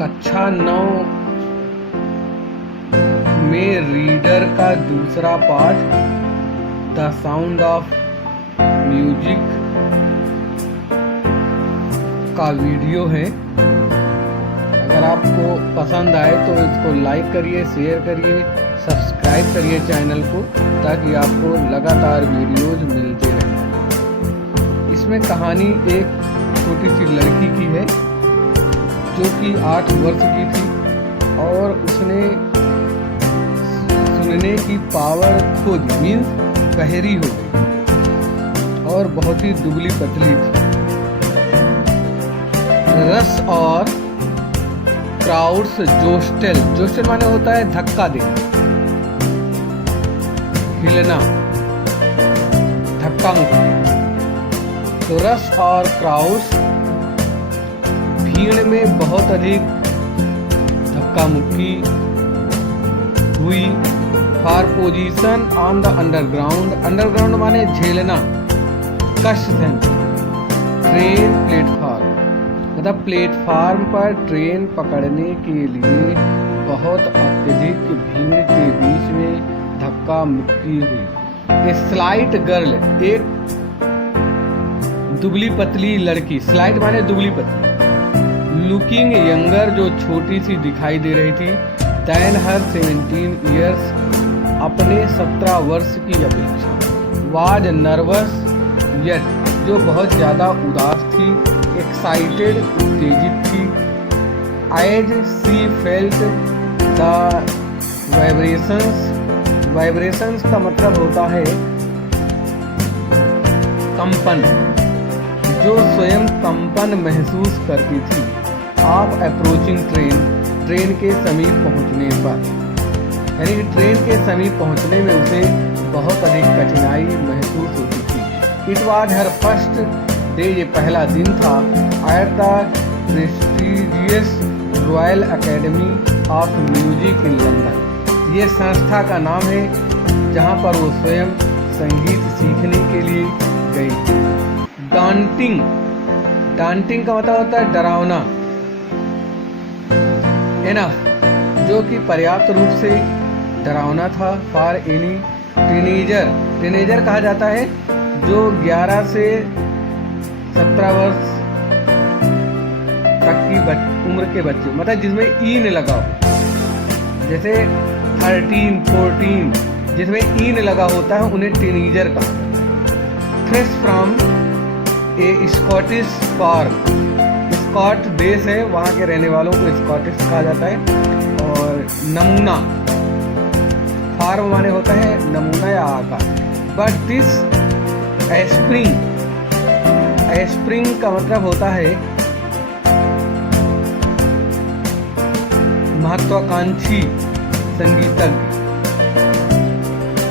कक्षा 9 में रीडर का दूसरा part the sound of music का वीडियो है। अगर आपको पसंद आए तो इसको लाइक करिए, शेयर करिए, सब्सक्राइब करिए चैनल को, ताकि आपको लगातार वीडियोज मिलते रहें। इसमें कहानी एक छोटी सी लड़की की है जो कि 8 वर्ष की थी और उसने सुनने की पावर खो दी, मीन्स बहरी हो गई और बहुत ही दुबली पतली थी। रस और क्राउड्स जोस्टेल माने होता है धक्का देना, हिलना, धक्का मुक्की। तो रस और क्राउड्स भीड़ में बहुत अधिक धक्का मुक्की हुई। For position on the underground माने झेलना, कष्ट सहना। ट्रेन प्लेटफॉर्म मतलब प्लेटफॉर्म पर ट्रेन पकड़ने के लिए बहुत अत्यधिक भीड़ के बीच में धक्का मुक्की हुई। स्लाइट गर्ल, एक दुबली पतली लड़की, स्लाइट माने दुबली पतली, लुकिंग यंगर जो छोटी सी दिखाई दे रही थी, देन हर 17 ईयर्स अपने 17 वर्ष की अपेक्षा। वाज नर्वस येट जो बहुत ज़्यादा उदास थी, एक्साइटेड उत्तेजित थी। As she felt the vibrations का मतलब होता है कंपन, जो स्वयं कंपन महसूस करती थी। आप अप्रोचिंग ट्रेन के समीप पहुंचने पर, यानी कि ट्रेन के समीप पहुंचने में उसे बहुत अधिक कठिनाई महसूस होती थी। It was her first day, ये पहला दिन था, at the prestigious royal academy of music in London. ये संस्था का नाम है जहां पर वो स्वयं संगीत सीखने के लिए गई। डांटिंग का मतलब होता है डरावना। एनफ जो कि पर्याप्त रूप से डरावना था। फॉर एनी टीनेजर कहा जाता है जो 11 से 17 वर्ष तक की उम्र के बच्चे, मतलब जिसमें ई ने लगा हो, जैसे 13, 14 जिसमें ई ने लगा होता है उन्हें टीनेजर का। Fresh from a Scottish farm, Scot देश है, वहाँ के रहने वालों को स्कॉटिश कहा जाता है। और नमूना, फार्म माने होता है नमूना या आकार। बट दिस एस्प्रिंग का मतलब होता है महत्वाकांक्षी संगीतज्ञ।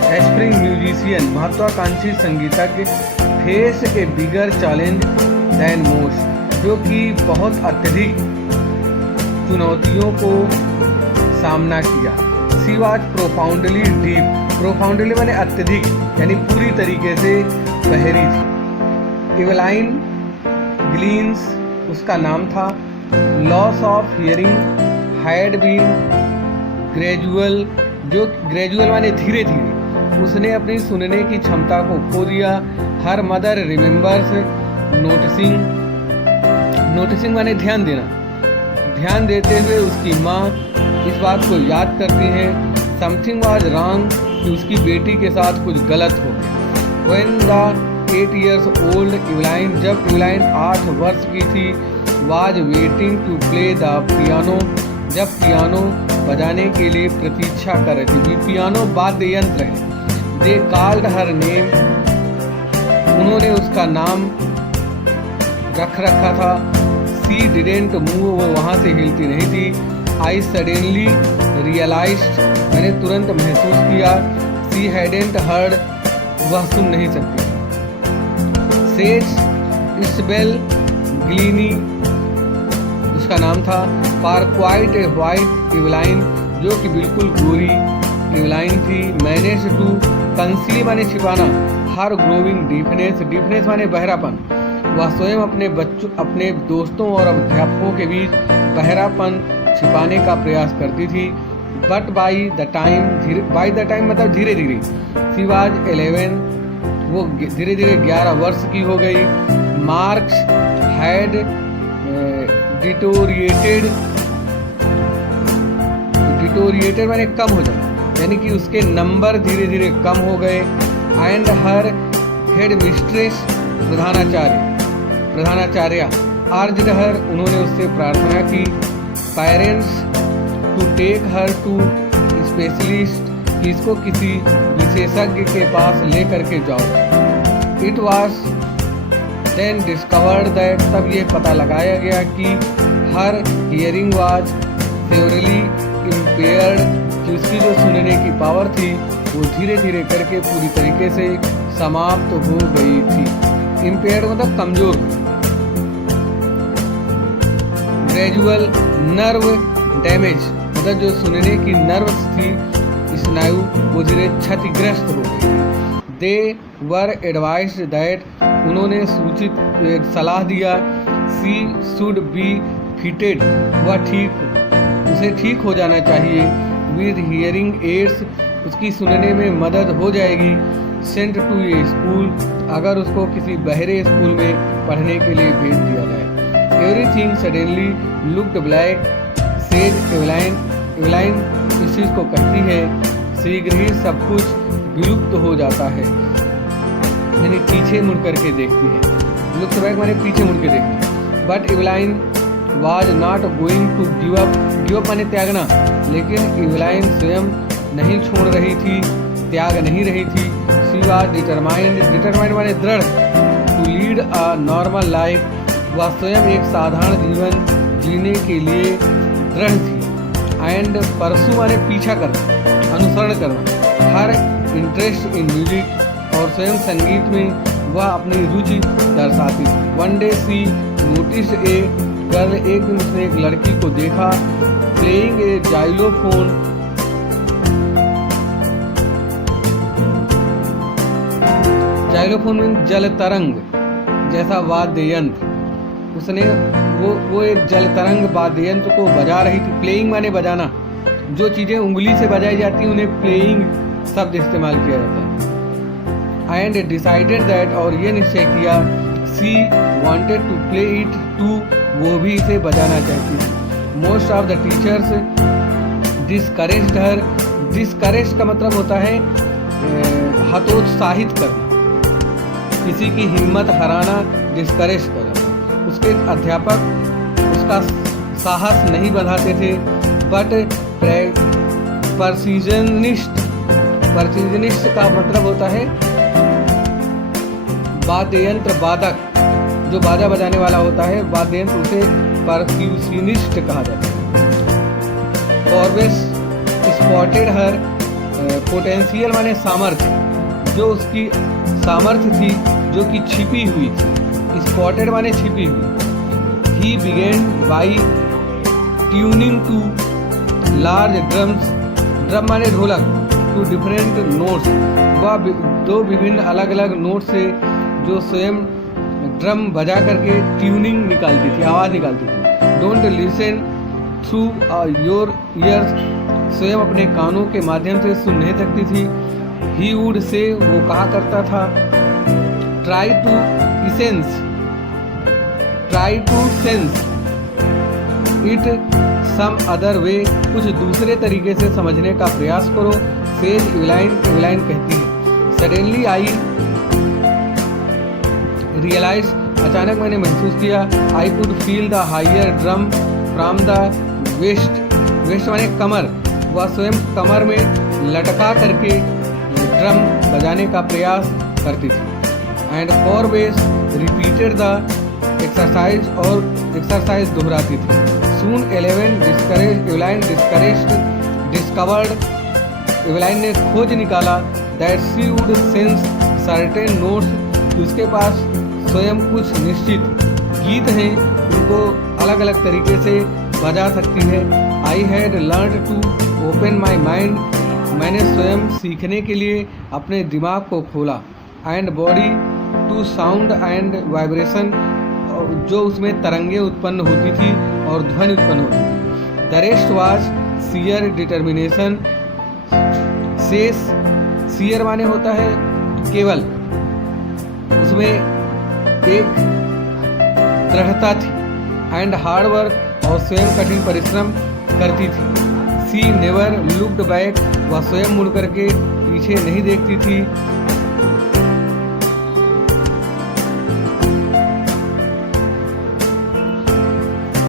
एस्प्रिंग म्यूजिशियन, महत्वाकांक्षी संगीतज्ञ। फेस ए बिगर चैलेंज देन मोस्ट, जो कि बहुत अत्यधिक चुनौतियों को सामना किया। She was profoundly deep, profoundly माने अत्यधिक, यानी पूरी तरीके से बहरी थी। इवलाइन ग्लीन्स उसका नाम था। Loss of hearing had been gradual, जो ग्रेजुअल माने धीरे धीरे उसने अपनी सुनने की क्षमता को खो दिया। हर मदर रिमेंबर्स नोटिसिंग माने ध्यान देना, ध्यान देते हुए उसकी माँ इस बात को याद करती है समथिंग वाज रॉन्ग, कि उसकी बेटी के साथ कुछ गलत हो गया। When the 8 years old Evelyn, जब इवलाइन 8 वर्ष की थी, was waiting to play the piano, जब पियानो बजाने के लिए प्रतीक्षा कर रही थी। पियानो वाद्य यंत्र है। दे कॉल्ड हर नेम, उन्होंने उसका नाम रख रखा था। सी डिडेंट मूव, वो वहाँ से हिलती नहीं थी। आई सडनली रियलाइज्ड, मैंने तुरंत महसूस किया। सी हैडेंट हर्ड, वह सुन नहीं सकती। सेज इसबेल ग्लीनी उसका नाम था। फॉर क्वाइट ए वाइट इवलाइन, जो कि बिल्कुल गोरी इवलाइन थी। मैनेज टू कंसील माने छिपाना। हर ग्रोविंग डीफनेस माने बहरापन, वह स्वयं अपने दोस्तों और अध्यापकों के बीच बहरापन छिपाने का प्रयास करती थी। बट बाई द टाइम मतलब धीरे धीरे शी वाज 11, वो धीरे धीरे 11 वर्ष की हो गई। मार्क्स हैड डिटोरिएटेड माने कम हो जाए, यानी कि उसके नंबर धीरे धीरे कम हो गए। एंड हर हेड मिस्ट्रेस प्रधानाचार्य आर्ज्ड हर, उन्होंने उससे प्रार्थना की, parents to take her to specialist, कि इसको किसी विशेषज्ञ के पास ले करके जाओ। It was then discovered that, तब ये पता लगाया गया कि her hearing was severely impaired, कि उसकी जो सुनने की पावर थी वो धीरे धीरे करके पूरी तरीके से समाप्त हो गई थी। इम्पेयर्ड मतलब कमजोर। ग्रेजुअल नर्व डैमेज मतलब जो सुनने की नर्व्स थी, स्नायु, वो धीरे क्षतिग्रस्त हो गई। दे वर एडवाइज्ड दैट, उन्होंने सूचित सलाह दिया, सी शुड बी फिटेड, उसे ठीक हो जाना चाहिए। विद हियरिंग एड्स, उसकी सुनने में मदद हो जाएगी। सेंट टू ए स्कूल, अगर उसको किसी बहरे स्कूल में पढ़ने के लिए भेज दिया जाए। Everything suddenly looked black, said Eveline इस चीज़ को कहती है, शीघ्र ही सब कुछ विलुप्त हो जाता है, यानी पीछे मुड़ करके देखती है। लुक बैक माने पीछे मुड़ के देखती। But Eveline was not going to give up माने त्यागना, लेकिन एवलाइन स्वयं नहीं छोड़ रही थी, त्याग नहीं रही थी। शी वाज डिटरमाइंड माने दृढ़, to lead a normal life, वह स्वयं एक साधारण जीवन जीने के लिए दृढ़ थी। एंड परसू माने पीछा करना, अनुसरण करना। हर इंटरेस्ट इन म्यूजिक, और स्वयं संगीत में वह अपनी रुचि दर्शाती थी। One day she notice a girl, एक दिन उसने एक लड़की को देखा, प्लेइंग ए जाइलोफोन, जाइलोफोन में जल तरंग जैसा वाद्य यंत्र, उसने वो एक जल तरंग वाद्य यंत्र को बजा रही थी। प्लेइंग माने बजाना, जो चीज़ें उंगली से बजाई जाती हैं उन्हें प्लेइंग शब्द इस्तेमाल किया जाता है। एंड डिसाइडेड दैट, और ये निश्चय किया, she wanted to play it too, वो भी इसे बजाना चाहती थी। Most of the teachers discouraged her, discourage का मतलब होता है हतोत्साहित करना, किसी की हिम्मत हराना, डिस्करेज करना। उसके अध्यापक उसका साहस नहीं बढ़ाते थे। बट परसिजनिस्ट का मतलब होता है वाद्य यंत्र वादक, जो बाजा बजाने वाला होता है वाद्य यंत्र, उसे परक्यूशनिस्ट कहा जाता है। फॉरवेस स्पॉटेड हर, पोटेंशियल माने सामर्थ्य, जो उसकी सामर्थ्य थी जो कि छिपी हुई थी। स्पॉटेड माने छिपी हुई। He began by tuning to large drums, drum माने ढोलक, टू डिफरेंट नोट्स, वह दो विभिन्न अलग अलग नोट से जो स्वयं ड्रम बजा करके ट्यूनिंग निकालती थी, आवाज़ निकालती थी। Don't listen through your ears, स्वयं अपने कानों के माध्यम से सुन नहीं सकती थी। ही वुड से, वो कहा करता था, try to sense it some other way, कुछ दूसरे तरीके से समझने का प्रयास करो। सेज एवलाइन कहती है, सडनली आई रियलाइज, अचानक मैंने महसूस किया, I could feel the higher drum from the waist माने कमर, वह स्वयं कमर में लटका करके ड्रम बजाने का प्रयास करती थी। एंड फॉरवेज रिपीटेड द एक्सरसाइज, और एक्सरसाइज दोहराती थी। सून एवलाइन डिस्कवर्ड, एवलाइन ने खोज निकाला, that she would sense certain notes, उसके पास स्वयं कुछ निश्चित गीत हैं, उनको अलग अलग तरीके से बजा सकती है। I had learn to open my mind, मैंने स्वयं सीखने के लिए अपने दिमाग को खोला। And body to sound and vibration, जो उसमें तरंगे उत्पन्न होती थी और ध्वनि उत्पन्न होती थी। The rest was sheer determination. शेष, सीयर माने होता है केवल, उसमें एक दृढ़ता थी। एंड हार्ड वर्क, और स्वयं कठिन परिश्रम करती थी। सी नेवर लुक्ड बैक, वह स्वयं मुड़ करके पीछे नहीं देखती थी।